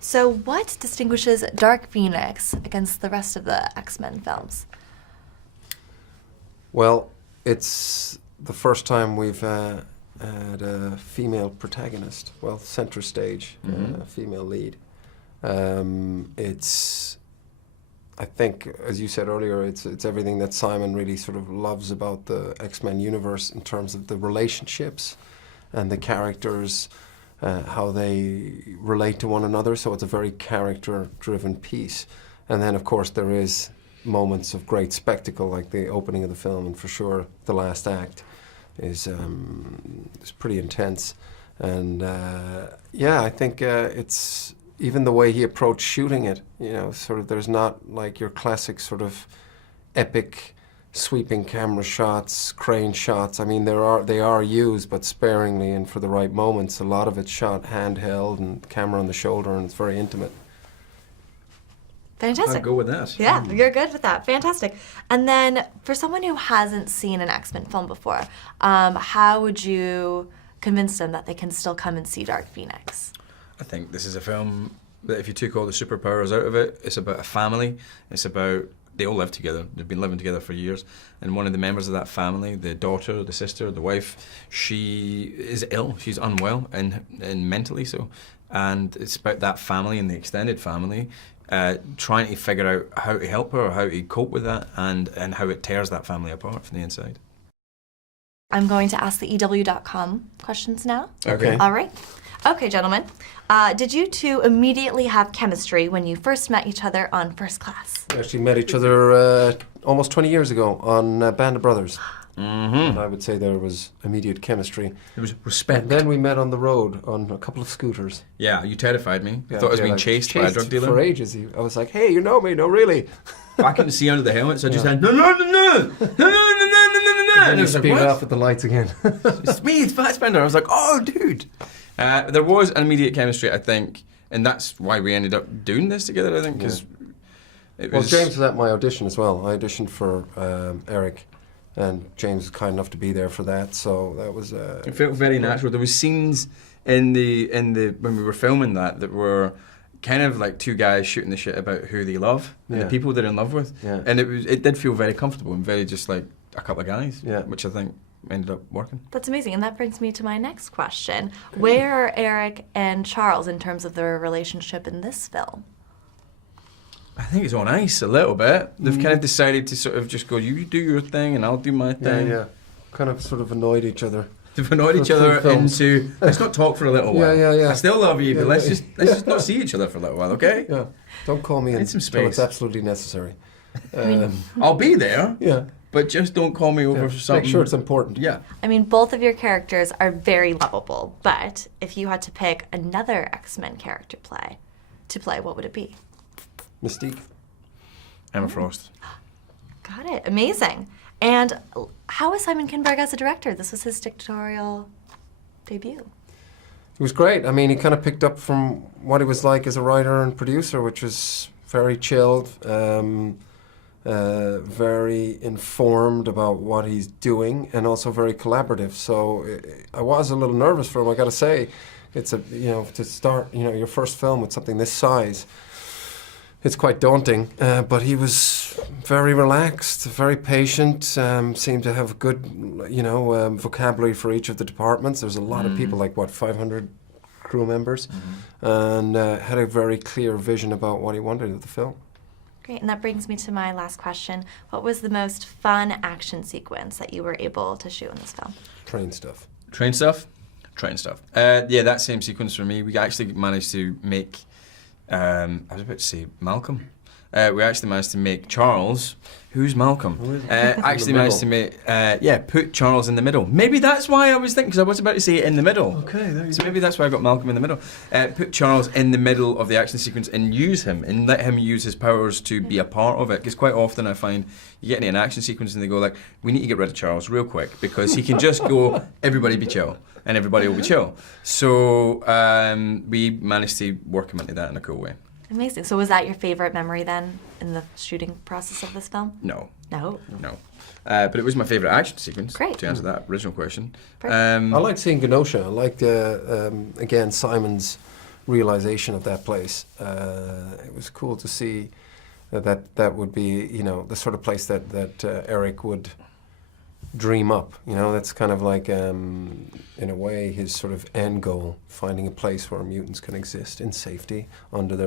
So what distinguishes Dark Phoenix against the rest of the X-Men films? Well, it's the first time we've had a female protagonist. Well, center stage, female lead. I think, as you said earlier, it's everything that Simon really sort of loves about the X-Men universe in terms of the relationships and the characters, how they relate to one another. So it's a very character-driven piece. And then, of course, there is moments of great spectacle, like the opening of the film, and for sure the last act is pretty intense. And yeah, I think it's even the way he approached shooting it, you know, sort of there's not like your classic sort of epic sweeping camera shots, crane shots. I mean, they are used, but sparingly and for the right moments. A lot of it's shot handheld and camera on the shoulder, and it's very intimate. Fantastic. I'll go with that. Yeah, you're good with that. Fantastic. And then, for someone who hasn't seen an X-Men film before, how would you convince them that they can still come and see Dark Phoenix? I think this is a film that if you took all the superpowers out of it, it's about a family. It's about, they all live together. They've been living together for years. And one of the members of that family, the daughter, the sister, the wife, she is ill. She's unwell and mentally so. And it's about that family and the extended family trying to figure out how to help her, how to cope with that, and how it tears that family apart from the inside. I'm going to ask the EW.com questions now. Okay. All right. Okay, gentlemen. Did you two immediately have chemistry when you first met each other on First Class? We actually met each other almost 20 years ago on Band of Brothers. And I would say there was immediate chemistry. There was respect. And then we met on the road on a couple of scooters. Yeah, you terrified me. Yeah, I thought I was being like, chased by a drug dealer. For ages. I was like, hey, you know me? No, really. I couldn't see under the helmet, so I just said, no, no, no, no, no, no, no, no, no, no. And And you I was like, speed what? off at the lights again. It's me, it's Fassbender. I was like, oh, dude. There was an immediate chemistry, I think, and that's why we ended up doing this together, I think, because it Well, was... James was at my audition as well. I auditioned for Eric, and James was kind enough to be there for that, so that was... It felt very natural. There was scenes in the when we were filming that were kind of like two guys shooting the shit about who they love and the people they're in love with, and it did feel very comfortable and very just like a couple of guys, which I think ended up working. That's amazing, and that brings me to my next question. Where are Eric and Charles in terms of their relationship in this film? I think it's on ice a little bit. They've kind of decided to sort of just go, you do your thing and I'll do my thing. Yeah. Kind of sort of annoyed each other. They've annoyed each other into, let's not talk for a little while. Yeah. I still love you, but let's just not see each other for a little while, okay? Yeah. Don't call me Need until some space. it's absolutely necessary. I'll be there, Yeah. but just don't call me over for something. Make sure it's important. Yeah. I mean, both of your characters are very lovable, but if you had to pick another X-Men character to play, what would it be? Mystique. Emma Frost. Got it. Amazing. And how was Simon Kinberg as a director? This was his directorial debut. It was great. I mean, he kind of picked up from what he was like as a writer and producer, which was very chilled, very informed about what he's doing, and also very collaborative. So I was a little nervous for him, I got to say. It's to start, your first film with something this size, it's quite daunting, but he was very relaxed, very patient, seemed to have good, vocabulary for each of the departments. There's a lot of people, 500 crew members, and had a very clear vision about what he wanted of the film. Great, and that brings me to my last question. What was the most fun action sequence that you were able to shoot in this film? Train stuff. Train stuff? Train stuff. Yeah, that same sequence for me. We actually managed to make, I was about to say Malcolm. We actually managed to make Charles, who's Malcolm, actually managed to make, put Charles in the middle. Maybe that's why I was thinking, because I was about to say in the middle. Okay, there you So go. maybe that's why I got Malcolm in the middle. Put Charles in the middle of the action sequence and use him, and let him use his powers to be a part of it. Because quite often I find you get into an action sequence and they go like, we need to get rid of Charles real quick, because he can just go, everybody be chill, and everybody will be chill. So we managed to work him into that in a cool way. Amazing. So was that your favorite memory then in the shooting process of this film? No. No. But it was my favourite action sequence, Great. to answer that original question. Perfect. I liked seeing Genosha. I liked, again, Simon's realization of that place. It was cool to see that would be, you know, the sort of place that Eric would dream up. You know, that's kind of like, in a way, his sort of end goal, finding a place where mutants can exist in safety under their own